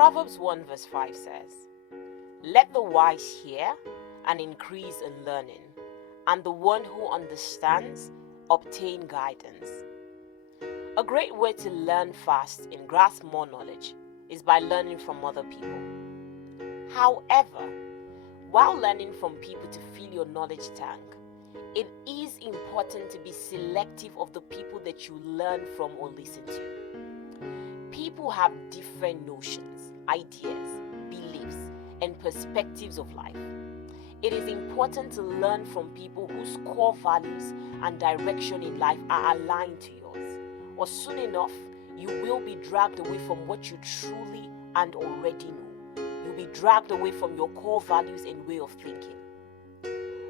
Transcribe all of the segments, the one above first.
Proverbs 1 verse 5 says, "Let the wise hear and increase in learning, and the one who understands obtain guidance." A great way to learn fast and grasp more knowledge is by learning from other people. However, while learning from people to fill your knowledge tank, it is important to be selective of the people that you learn from or listen to. People have different notions, ideas, beliefs, and perspectives of life. It is important to learn from people whose core values and direction in life are aligned to yours, or soon enough, you will be dragged away from what you truly and already know. You'll be dragged away from your core values and way of thinking.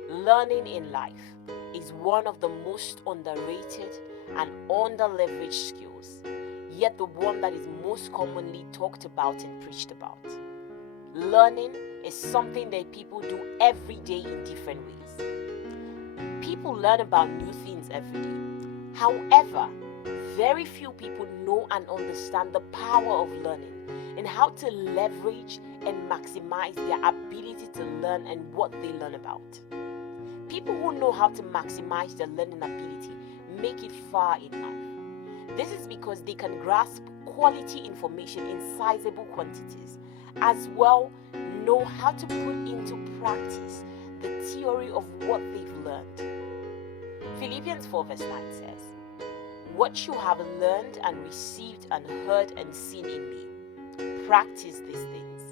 Learning in life is one of the most underrated and under-leveraged skills, yet the one that is most commonly talked about and preached about. Learning is something that people do every day in different ways. People learn about new things every day. However, very few people know and understand the power of learning and how to leverage and maximize their ability to learn and what they learn about. People who know how to maximize their learning ability make it far in life. This is because they can grasp quality information in sizable quantities, as well know how to put into practice the theory of what they've learned. Philippians 4 verse 9 says, "What you have learned and received and heard and seen in me, practice these things,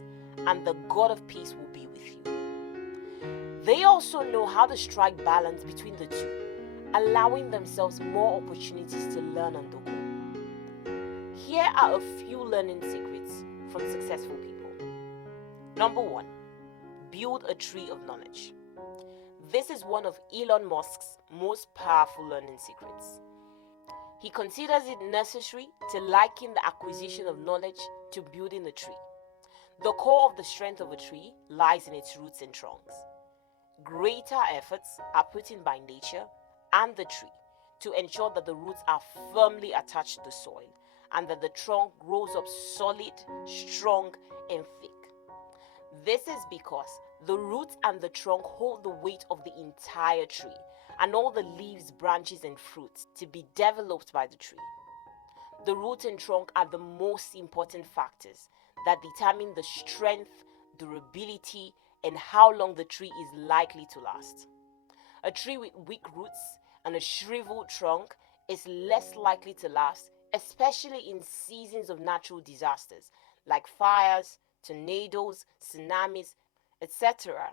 and the God of peace will be with you." They also know how to strike balance between the two, allowing themselves more opportunities to learn on the go. Here are a few learning secrets from successful people. Number 1, build a tree of knowledge. This is one of Elon Musk's most powerful learning secrets. He considers it necessary to liken the acquisition of knowledge to building a tree. The core of the strength of a tree lies in its roots and trunks. Greater efforts are put in by nature and the tree to ensure that the roots are firmly attached to the soil and that the trunk grows up solid, strong, and thick. This is because the roots and the trunk hold the weight of the entire tree and all the leaves, branches, and fruits to be developed by the tree. The root and trunk are the most important factors that determine the strength, durability, and how long the tree is likely to last. A tree with weak roots and a shriveled trunk is less likely to last, especially in seasons of natural disasters like fires, tornadoes, tsunamis, etc.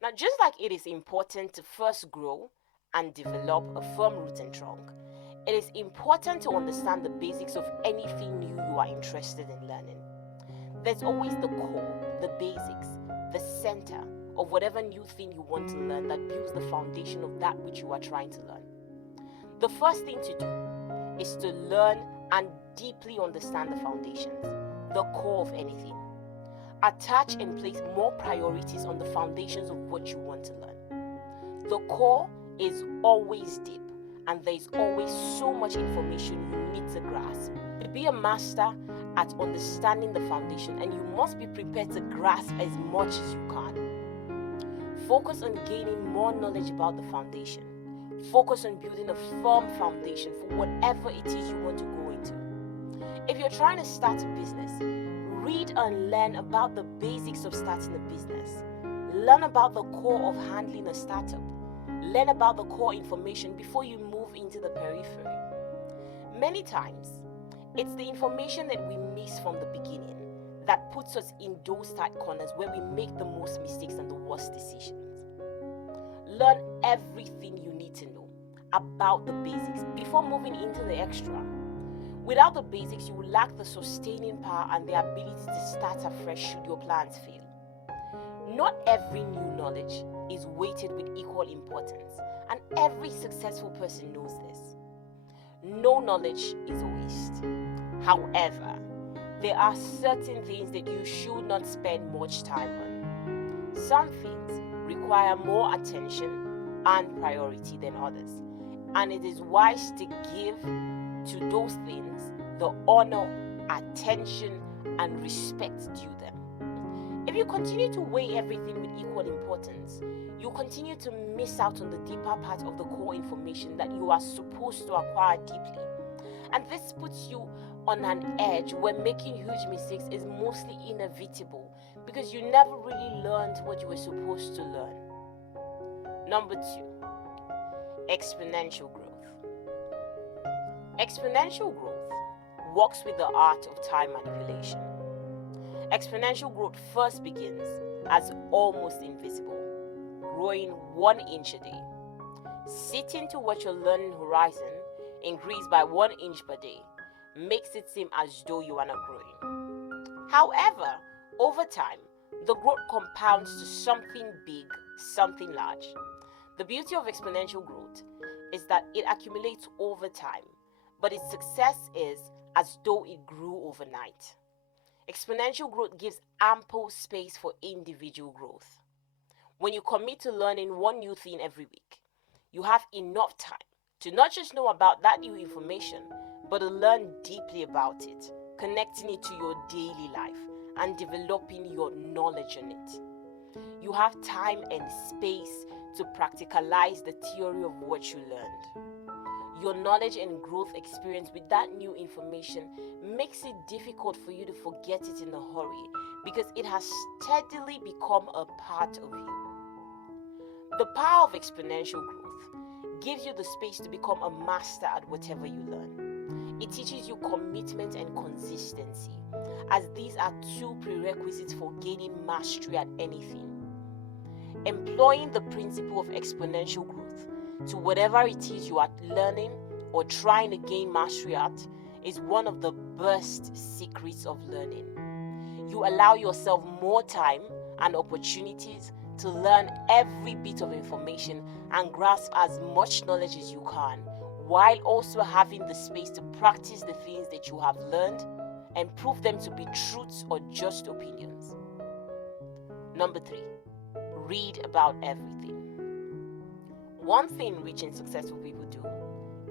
Now, just like it is important to first grow and develop a firm root and trunk, it is important to understand the basics of anything new you are interested in learning. There's always the core, the basics, the center of whatever new thing you want to learn that builds the foundation of that which you are trying to learn. The first thing to do is to learn and deeply understand the foundations, the core of anything. Attach and place more priorities on the foundations of what you want to learn. The core is always deep, and there is always so much information you need to grasp. To be a master at understanding the foundation, and you must be prepared to grasp as much as you can. Focus on gaining more knowledge about the foundation. Focus on building a firm foundation for whatever it is you want to go into. If you're trying to start a business, read and learn about the basics of starting a business. Learn about the core of handling a startup. Learn about the core information before you move into the periphery. Many times, it's the information that we miss from the beginning that puts us in those tight corners where we make the most mistakes and the worst decisions. Learn everything you need to know about the basics before moving into the extra. Without the basics, you will lack the sustaining power and the ability to start afresh should your plans fail. Not every new knowledge is weighted with equal importance, and every successful person knows this. No knowledge is a waste. However, there are certain things that you should not spend much time on. Some things require more attention and priority than others, and it is wise to give to those things the honor, attention, and respect due them. If you continue to weigh everything with equal importance, you continue to miss out on the deeper part of the core information that you are supposed to acquire deeply. And this puts you on an edge where making huge mistakes is mostly inevitable because you never really learned what you were supposed to learn. Number 2, exponential growth. Exponential growth works with the art of time manipulation. Exponential growth first begins as almost invisible, growing 1 inch a day. Sitting to watch your learning horizon increase by 1 inch per day makes it seem as though you are not growing. However, over time, the growth compounds to something big, something large. The beauty of exponential growth is that it accumulates over time, but its success is as though it grew overnight. Exponential growth gives ample space for individual growth. When you commit to learning one new thing every week, you have enough time to not just know about that new information, but to learn deeply about it, connecting it to your daily life and developing your knowledge on it. You have time and space to practicalize the theory of what you learned. Your knowledge and growth experience with that new information makes it difficult for you to forget it in a hurry because it has steadily become a part of you. The power of exponential growth gives you the space to become a master at whatever you learn. It teaches you commitment and consistency, as these are 2 prerequisites for gaining mastery at anything. Employing the principle of exponential growth to whatever it is you are learning or trying to gain mastery at is one of the best secrets of learning. You allow yourself more time and opportunities to learn every bit of information and grasp as much knowledge as you can, while also having the space to practice the things that you have learned and prove them to be truths or just opinions. Number 3, read about everything. One thing rich and successful people do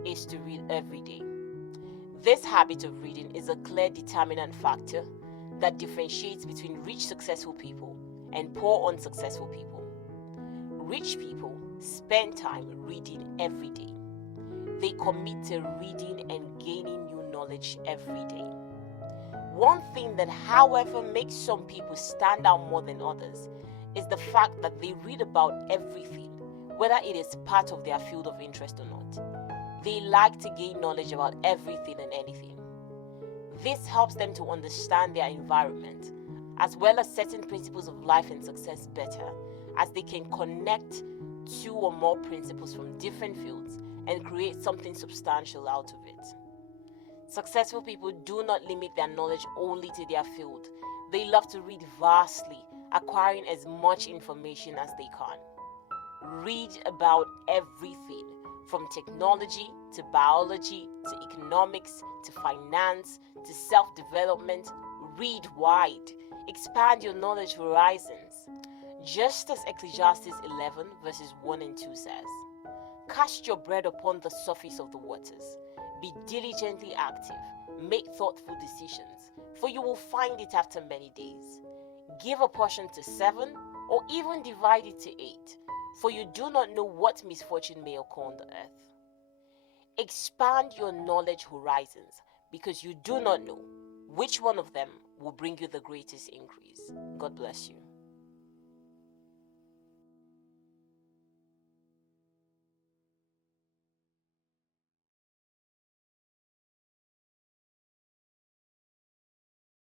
is to read every day. This habit of reading is a clear determinant factor that differentiates between rich successful people and poor unsuccessful people. Rich people spend time reading every day. They commit to reading and gaining new knowledge every day. One thing that, however, makes some people stand out more than others is the fact that they read about everything, whether it is part of their field of interest or not. They like to gain knowledge about everything and anything. This helps them to understand their environment, as well as certain principles of life and success better, as they can connect 2 or more principles from different fields and create something substantial out of it. Successful people do not limit their knowledge only to their field. They love to read vastly, acquiring as much information as they can. Read about everything, from technology to biology to economics to finance to self-development. Read wide. Expand your knowledge horizons. Just as Ecclesiastes 11 verses 1 and 2 says, "Cast your bread upon the surface of the waters. Be diligently active. Make thoughtful decisions, for you will find it after many days. Give a portion to 7, or even divide it to 8, for you do not know what misfortune may occur on the earth." Expand your knowledge horizons because you do not know which one of them will bring you the greatest increase. God bless you.